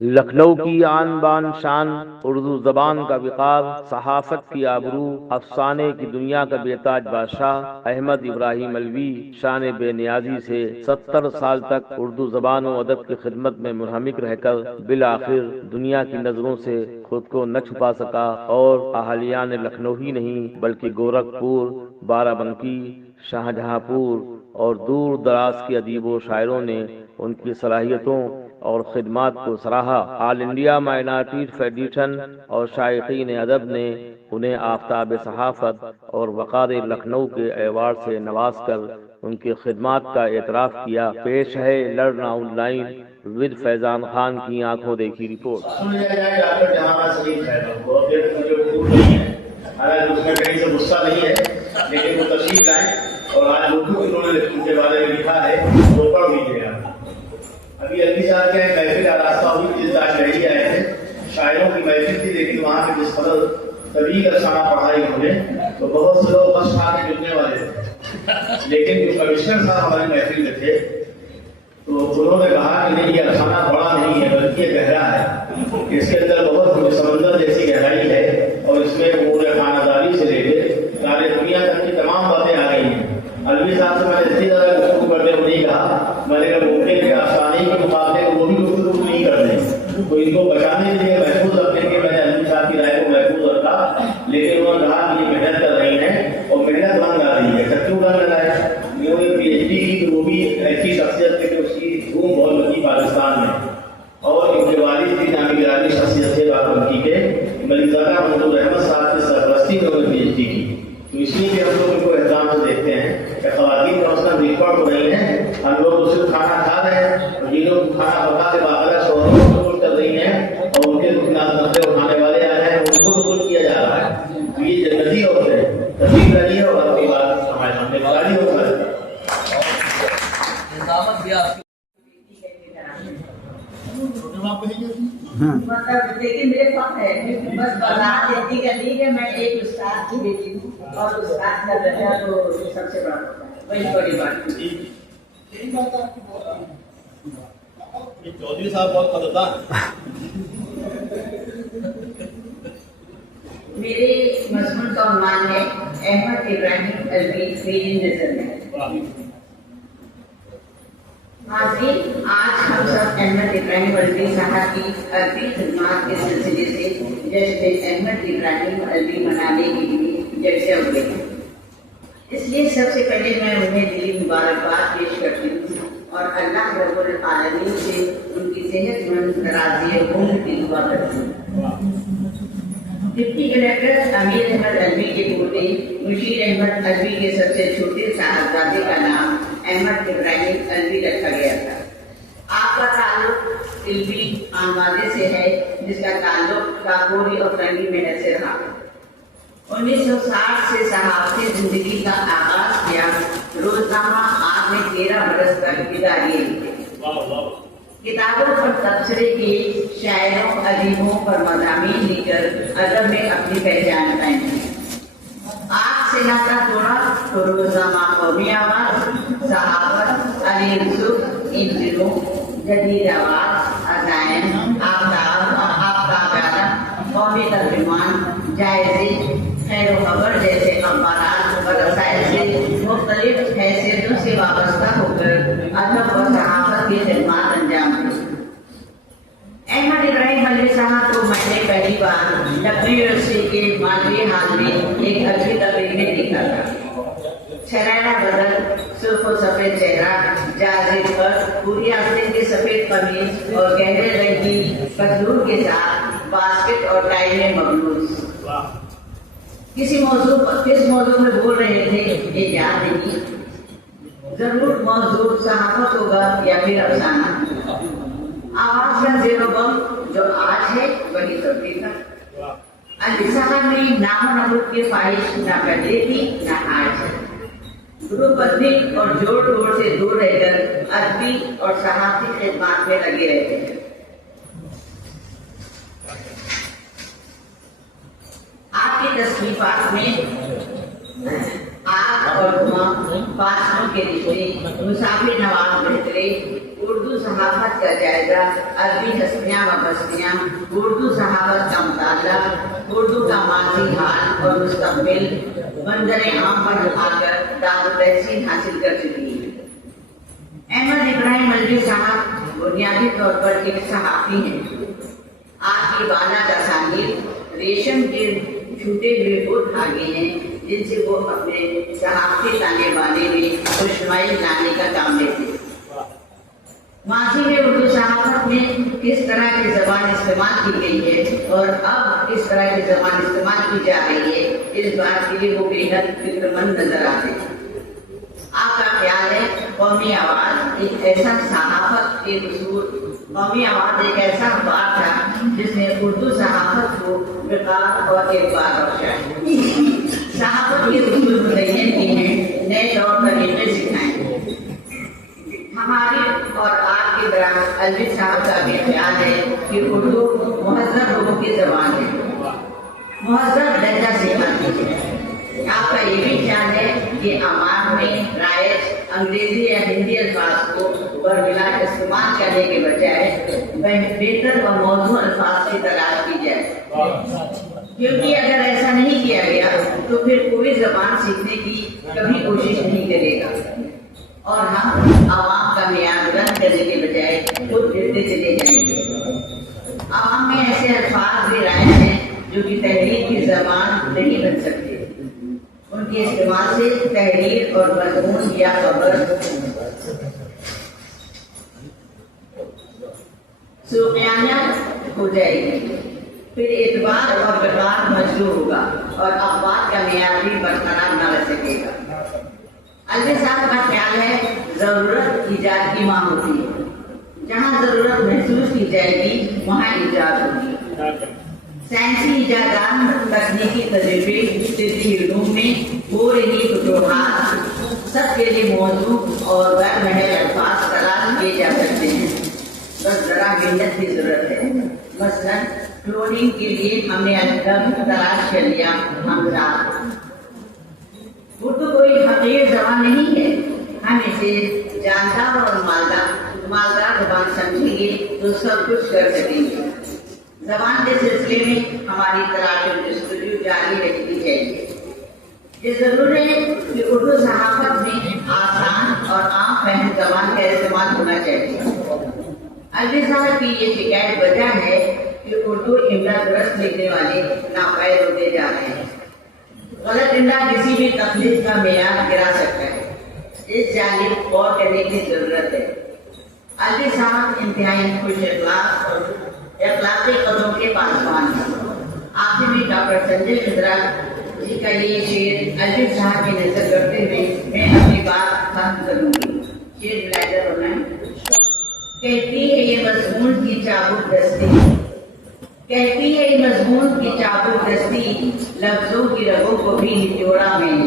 لکھنؤ کی آن بان شان، اردو زبان کا وقار، صحافت کی آبرو، افسانے کی دنیا کا بے تاج بادشاہ احمد ابراہیم علوی شان بے نیازی سے 70 سال تک اردو زبان و ادب کی خدمت میں منہمک رہ کر بالآخر دنیا کی نظروں سے خود کو نہ چھپا سکا، اور اہالیان لکھنؤ ہی نہیں بلکہ گورکھپور، بارہ بنکی، شاہجہاں پور اور دور دراز کے ادیب و شاعروں نے ان کی صلاحیتوں اور خدمات کو سراہا۔ آل انڈیا مائنارٹیز فیڈریشن اور شائقین ادب نے انہیں آفتاب صحافت اور وقار لکھنؤ کے ایوارڈ سے نواز کر ان کی خدمات کا اعتراف کیا۔ پیش ہے لرن آن لائن ود فیضان خان کی آنکھوں دیکھی رپورٹ۔ لیکن وہ تشریف لائیں اور آج اردو انہوں نے ان کے بارے میں لکھا ہے وہ پڑھ لیجیے آپ۔ ابھی صاحب کے محفل آراستہ ہوئی جس شہری آئے تھے، شاعروں کی محفل تھی، لیکن وہاں پہ جس قدر طویل افسانہ پڑھائی انہوں نے تو بہت سے لوگ بس کھا کے جڑنے والے تھے، لیکن جو کمشنر صاحب ہماری محفل میں تھے تو انہوں نے کہا کہ نہیں، یہ افسانہ بڑا نہیں ہے بلکہ یہ گہرا ہے، اس کے اندر بہت سمندر جیسی گہرائی ہے، اور اس میں امور خانہ سے لے کے سارے دنیا تک کی تمام باتیں آ گئی ہیں۔ علوی صاحب سے میں نے اسی طرح گفتگو کرتے ہوئے نہیں کہا، میں نے ممکن کے افسانے کے مقابلے وہ بھی گفتگو نہیں کرتے، تو ان کو بچانے کے لیے محفوظ رکھنے کے میں نے علوی صاحب کی رائے کو محفوظ رکھا، لیکن انہوں نے کہا کہ یہ محنت کر رہی ہیں اور محنت رنگ لا رہی ہے۔ کیوں رنگ لگائے؟ انہوں نے پی ایچ ڈی کی تو وہ بھی ایسی شخصیت ہے کہ اس کی دھوم بہت بڑی پاکستان میں، اور ان کے والد بھی نامی گرامی شخصیت تھے بابرکی کے ملکزادہ منظور احمد صاحب کی سرپرستی میں انہوں نے پی ایچ ڈی کی، تو اس لیے ہم لوگ ان کو احترام سے دیکھتے ہیں کہ خواتین کا مسئلہ ریکارڈ تو نہیں ہے، ہم لوگ تو صرف کھانا کھا رہے ہیں، اور یہ لوگ کھانا پکا کے باقاعدہ شوہروں کو قبول کر رہی ہیں، اور ان کے نظر اٹھانے والے آ رہے ہیں، ان کو قبول کیا جا رہا ہے، تو یہ جنتی عورت ہے، تصویر رہی ہے، اور اپنی بات ہمارے سامنے بتائی ہو سکتی ہے۔ مطلب لیکن میرے پاس ہے بس بتا دیتی کرتی کہ میں ایک استاد کی بیٹی ہوں، اور استاد کا درجہ تو سب سے بڑا ہوتا ہے، وہی بڑی بات ہے۔ چودھری صاحب بہت قدردان۔ میرے مضمون کا عنوان ہے احمد ابراہیم علوی میری نظر میں۔ ناظرین، آج ہم سب احمد ابراہیم علوی صاحب کی عربی خدمات کے سلسلے سے جشن احمد ابراہیم علوی منانے کے لیے جلسے ہوئے ہیں، اس لیے سب سے پہلے میں انہیں دلی مبارکباد پیش کرتی ہوں اور اللہ رب العالمین سے ان کی صحت مند دراز عمر کی دعا کرتی ہوں۔ ڈپٹی کلیکٹر امیر احمد علوی کے پوتے مشیر احمد علوی کے سب سے چھوٹے صاحبزادے کا نام احمد ابراہیم علوی رکھا گیا تھا۔ آپ کا تعلق علوی خانوادے سے ہے، جس کا تعلق کاکوری اور فرنگی محنت سے رہا۔ 1960 سے صحافتی زندگی کا آغاز کیا۔ روزنامہ آپ نے 13 برس تک اداریے لکھے، کتابوں پر تبصرے کیے، شاعروں ادیبوں پر مضامین لکھ کر ادب میں اپنی پہچان قائم کی۔ آپ سے ناطہ توڑا تو روزنامہ قومی آواز، صحافت، علی یوسف، ان دنوں، جدید آواز، عزائم، آفتاب، قومی ترجمان، جائزے، خیر و خبر جیسے اخبارات و رسائل سے مختلف حیثیتوں سے وابستہ ہو کر ادب و صحافت کی خدمات انجام دی۔ احمد ابراہیم علوی صاحب کو میں نے پہلی بار لکھنؤ یونیورسٹی کے مالوی ہال میں ایک عربی تقریب میں دیکھا تھا۔ شرائع بدل، سرخ و سفید چہرہ، جازب پر، پوری آستین کے سفید قمیض اور گہرے رنگ کی پتلون کے ساتھ باسکٹ اور ٹائی میں مبلوس۔ کس موضوع میں بول رہے تھے یہ یاد نہیں، ضرور موضوع صحافت ہوگا یا پھر افسانہ۔ آواز کا زیر و بم جو آج ہے وہی تبدیل تھا۔ علوی صاحب میں نام و نمود کی خواہش نہ پہلے تھی نہ آج ہے۔ گروپ بندی اور جوڑ توڑ سے دور رہ کر ادبی اور صحافتی خدمات میں لگے رہتے ہیں۔ آپ کی تصنیفات میں آگ اور دھواں، فاصلوں کے رشتے، مسافر نواز بہترے، اردو صحافت کا جائزہ، عربی ہستیاں و بستیاں، اردو صحافت کا مطالعہ، اردو کا ماضی، حال اور مستقبل منظر عام پر اٹھا کر داد و تحسین حاصل کر چکی ہے۔ احمد ابراہیم ملوی صاحب بنیادی طور پر ایک صحافی ہیں۔ آپ کی بالا تصانیف ریشم کے چھوٹے ہوئے وہ دھاگے ہیں جن سے وہ اپنے صحافتی تانے بانے میں خوشنمائی لانے کا کام لیتے۔ ماضی میں اردو صحافت میں کس طرح کی زبان استعمال کی گئی ہے اور اب کس طرح کی زبان استعمال کی جا رہی ہے، اس بات کے لیے وہ بے حد فکر مند نظر آتے ہیں۔ آپ کا خیال ہے قومی آواز ایک ایسا صحافت کے اصول، قومی آواز ایک ایسا اخبار تھا جس نے اردو صحافت کو وقار اور اعتبار بخشا ہے۔ صحافت کے اصول متعین کیے ہیں، نئے طور طریقے سکھائے ہیں۔ ہمارے اور آپ کے درمیان الوی صاحب کا بھی خیال ہے کہ اردو مہذب لوگوں کی زبان ہے، مہذب لہجہ سکھاتی ہے۔ آپ کا یہ بھی خیال ہے کہ عوام میں رائج انگریزی یا ہندی الفاظ کو برملا استعمال کرنے کے بجائے بہتر اور موزوں الفاظ کی تلاش کی جائے، کیونکہ اگر ایسا نہیں کیا گیا تو پھر کوئی زبان سیکھنے کی کبھی کوشش نہیں کرے گا اور ہم عوام کا معیار بلند کرنے کے بجائے خود گرتے چلے جائیں گے۔ عوام میں ایسے الفاظ بھی رائج ہیں جو کہ تحریر کی زبان نہیں بن سکتے، ان کے استعمال سے تحریر اور مضمون یا خبر سوقیانہ ہو جائے گی، پھر اعتبار اور وقار مجروح ہوگا اور اخبار کا معیار بھی برقرار نہ رہ سکے گا۔ الوی صاحب کا خیال ہے ضرورت ایجاد کی ماں ہوتی ہے، جہاں ضرورت محسوس کی جائے گی وہاں ایجاد ہوگی۔ سائنسی ایجادات، تکنیکی تجربے، طبی علوم میں ہو رہی فتوحات سب کے لیے موضوع اور غیر محل الفاظ تلاش کیے جا سکتے ہیں، بس ذرا محنت کی ضرورت ہے۔ مثلاً کلوننگ کے لیے ہم نے الگ تلاش کر لیا ہمزاد۔ اردو کوئی حقیر زبان نہیں ہے، ہم اسے جاندار اور مالدار زبان سمجھیں گے تو سب کچھ کر سکیں گے۔ زبان کے سلسلے میں ہماری تلاش و جستجو جاری رکھنی چاہیے۔ یہ ضرور ہے کہ اردو صحافت میں آسان اور عام فہم زبان کا استعمال ہونا چاہیے۔ الوی صاحب کی یہ شکایت وجہ ہے کہ اردو املا درست لکھنے والے ناپید ہوتے جا رہے ہیں۔ غلط املا کسی بھی تخلیق کا معیار گرا سکتا ہے، اس جانب غور کرنے کی ضرورت ہے۔ الوی صاحب انتہائی خوش اخلاق اور اخلاقی قدروں کے پاسبان ہیں۔ آخر میں ڈاکٹر سنجے مترا جی کا یہ شعر الوی صاحب کی نظر کرتے ہوئے میں اپنی بات ختم کروں گی۔ شعر بلائزر ہونا ہے۔ کہتی ہے یہ مضمون کی چابک دستی، کہتی ہے یہ مضمون کی چابک دستی، لفظوں کی رگوں کو بھی نچوڑا میں نے۔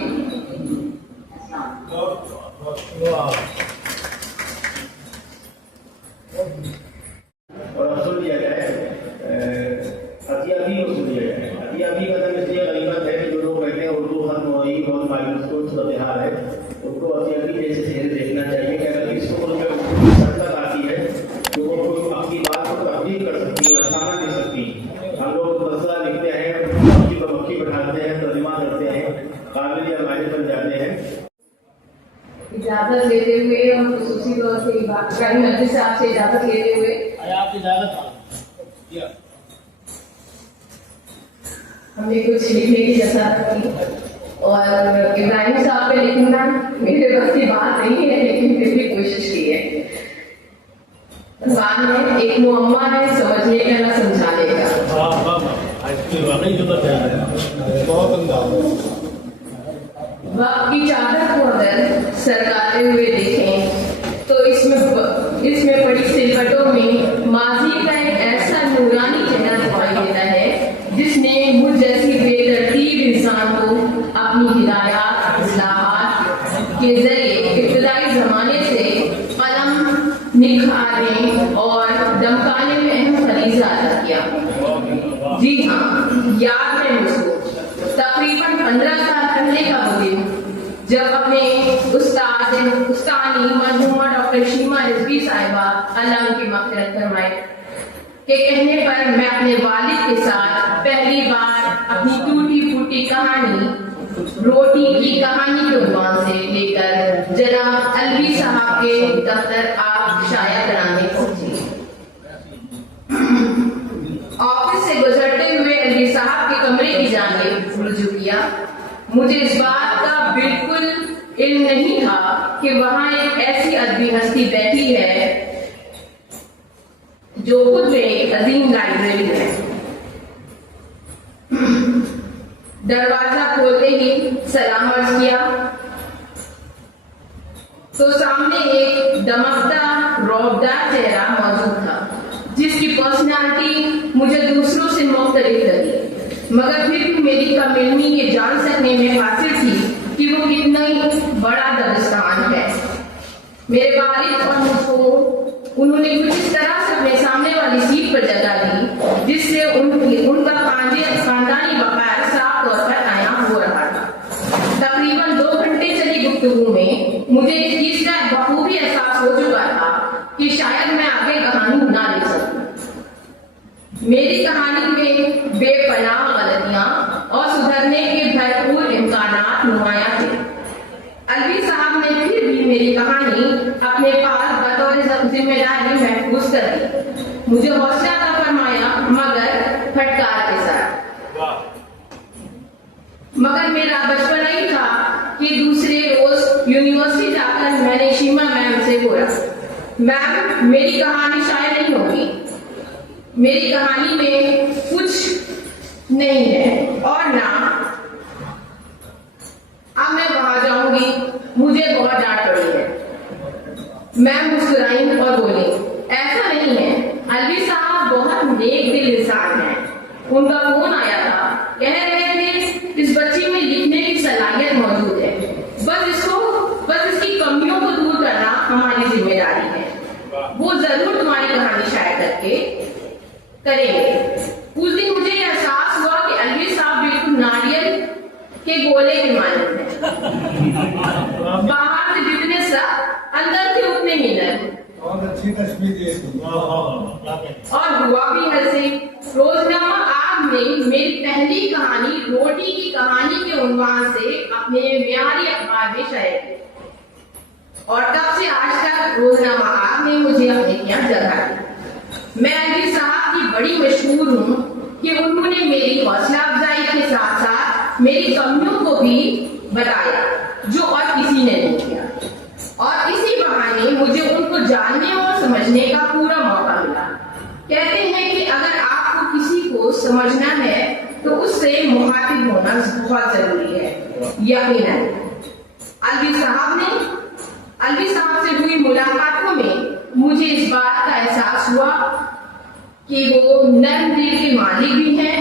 اور اب سن لیا جائے اتیابی کو سن لیا جائے۔ اتیابی کا اس لیے غنیمت ہے کہ جو لوگ کہتے ہیں اردو ختم ہو رہی بہت مایوس کن صورتحال ہے، ان کو اتیابی جیسے چہرے دیکھنا چاہیے کہ اگر اس کو میں اردو کی سنگت آتی ہے تو وہ کوئی اپنی بات کو تبدیل کر سکتی ہے، افسانہ دے سکتی ہے۔ ہم لوگ مسئلہ لکھتے ہیں، مکھی کو مکھی بٹھاتے ہیں، ترجمہ کرتے ہیں، قابل یا ماہر بن جاتے ہیں۔ اجازت لیتے ہوئے اور خصوصی طور سے ابراہیم الوی صاحب سے اجازت لیتے ہوئے ہم نے کچھ لکھنے کی جسارت کی، اور ابراہیم صاحب پہ لکھنا میرے بس کی بات نہیں ہے، لیکن پھر بھی کوشش کی ہے۔ بعد میں ایک معمہ ہے سمجھنے کا نہ سمجھانے کا۔ وقت کی چادر کو اگر سرکاتے ہوئے دیکھیں تو اس میں پڑی سلوٹوں میں ماضی کا ایک ایسا نورانی چہرہ دکھائی دیتا ہے جس نے مجھ جیسی بے ترتیب انسان کو اپنی ہدایات اصلاحات کے ذریعے ابتدائی زمانے سے قلم نکھارنے اور دمکانے میں اہم فریضہ ادا کیا۔ جی ہاں، یاد ہے مجھ کو تقریباً 15 سال پہلے کا وہ دن جب اپنے استانی مرحومہ ڈاکٹر شیما رضوی صاحبہ اللہ ان کی مغفرت فرمائے کے کہنے پر میں اپنے والد کے ساتھ پہلی بار اپنی ٹوٹی پھوٹی کہانی روٹی کی کہانی کے عنوان سے لے کر جناب الوی صاحب کے دفتر آپ شائع کرانے پہنچی۔ آفس سے گزرتے ہوئے الوی صاحب کے کمرے کی جانب رجوع کیا۔ مجھے اس بات کا بالکل علم نہیں تھا کہ وہاں ایک ایسی ادبی ہستی بیٹھی ہے جو خود میں ایک عظیم لائبریری ہے۔ دروازہ کھولتے ہی سلام عرض کیا تو سامنے ایک دمکتا رعبدار چہرہ موجود تھا جس کی پرسنالٹی مجھے دوسروں سے مختلف لگی، مگر پھر بھی میری کم علمی یہ جان سکنے میں حاصل تھی کہ وہ کتنا ہی بڑا دبستان ہے۔ میرے والد اور مجھ کو انہوں نے کچھ اس طرح سے اپنے سامنے والی سیٹ پر جگہ دی جس سے ان کا خاندانی وقار صاف طور پر عیاں ہو رہا تھا۔ تقریباً 2 گھنٹے چلی گفتگو میں مجھے اس چیز کا بخوبی احساس ہو چکا تھا کہ شاید میں آگے کہانی نہ لکھ سکوں۔ میری کہانی میں بے پناہ غلطیاں اور سدھرنے کے بھرپور امکانات نمایاں تھے۔ الوی صاحب نے پھر بھی میری کہانی اپنے پاس بطور ذمہ داری محفوظ کر دی، مجھے حوصلہ عطا فرمایا مگر پھٹکار کے ساتھ۔ مگر میرا بچپن ہی تھا کہ دوسرے روز یونیورسٹی جا کر میں نے شیما میم سے بولا، میم میری کہانی شائع نہیں ہوگی، میری کہانی میں کچھ نہیں ہے اور نہ اب میں وہاں جاؤں گی، مجھے بہت ڈانٹ پڑی ہے۔ میں مسکرائی اور بولی، ایسا نہیں ہے، الوی صاحب بہت نیک دل انسان ہیں، ان کا فون آیا تھا، کہہ رہے تھے اس بچی میں لکھنے کی صلاحیت موجود ہے، بس اس کی کمیوں کو دور کرنا ہماری ذمہ داری ہے، وہ ضرور تمہاری کہانی شائع کر کے کریں گے۔ اس دن مجھے یہ احساس ہوا کہ الوی صاحب بالکل ناریل کے گولے کے مانند ہیں، باہر سے جتنے سخت اندر سے اتنے ہی نرم، اور ہوا بھی ایسے۔ روزنامہ آگ میں میری پہلی کہانی روٹی کی کہانی کے عنوان سے اپنے معیاری اخبار میں شائع کی، اور تب سے آج تک روزنامہ آگ نے مجھے اپنے یہاں جگہ دی۔ میں الوی صاحب کی بڑی مشہور ہوں کہ انہوں نے میری حوصلہ افزائی کے ساتھ ساتھ میری کمیوں کو بھی بتایا جو اور کسی نے نہیں کیا، اور اسی بہانے مجھے ان کو جاننے اور سمجھنے کا پورا موقع ملا۔ کہتے ہیں کہ اگر آپ کو کسی کو سمجھنا ہے تو اس سے مخاطب ہونا بہت ضروری ہے۔ یقیناً الوی صاحب سے ہوئی ملاقاتوں میں مجھے اس بات کا احساس ہوا کہ وہ نرم دل کے مالک بھی ہیں،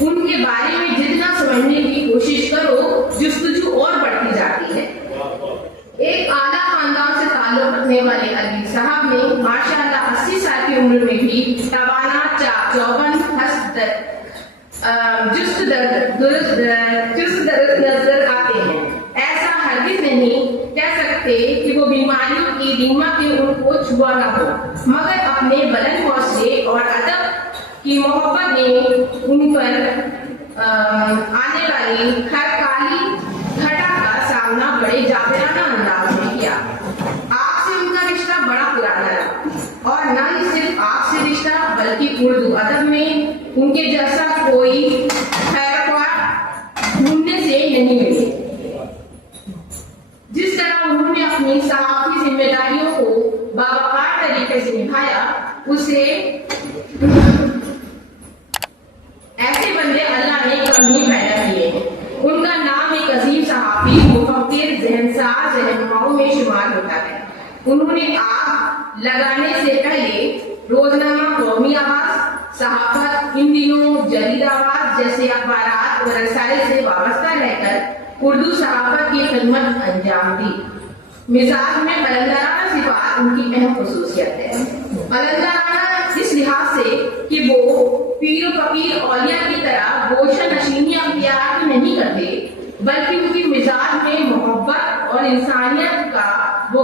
ان کے بارے میں جتنا سمجھنے کی کوشش کرو جستجو اور بڑھتی جاتی ہے۔ ایک اعلیٰ خاندان سے تعلق رکھنے والے الوی صاحب نے ماشاءاللہ 80 سال کی عمر میں بھی توانا، چاق چوبند، چست درست نظر آتے ہیں۔ ایسا ہرگز نہیں کہہ سکتے کہ وہ بیماریوں کی دیمک کے ان کو چھوا نہ ہو، مگر اپنے بلند حوصلے اور ادب کی محبت نے ان پر آنے والی ہر کالی گھٹا کا سامنا بڑے جابرانہ انداز میں کیا۔ آپ سے ان کا رشتہ بڑا پرانا رہا، اور نہ ہی صرف آپ سے رشتہ بلکہ اردو ادب میں ان کے جیسا کوئی خیرخواہ ڈھونڈنے سے نہیں ملے۔ جس طرح انہوں نے اپنی صحافی ذمہ داریوں کو باوقار طریقے سے نبھایا، اسے ایسے بندے اللہ نے کم ہی پیدا کیے ہیں۔ ان کا نام ایک عظیم صحافی، مفکر، ذہنساز رہنماؤں میں شمار ہوتا ہے۔ انہوں نے آگ لگانے سے پہلے روزنامہ قومی آواز، صحافت، ان دنوں جدید آواز جیسے اخبارات و رسائل سے وابستہ رہ کر اردو صحافت کی خدمت انجام دی۔ مزاج میں بلندرانہ صفات ان کی اہم خصوصیت ہے۔ بلندرانہ اس لحاظ سے کہ وہ پیر و فقیر اولیاء کی طرح گوشہ نشینی اختیار نہیں کرتے، بلکہ ان کی مزاج میں محبت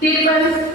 53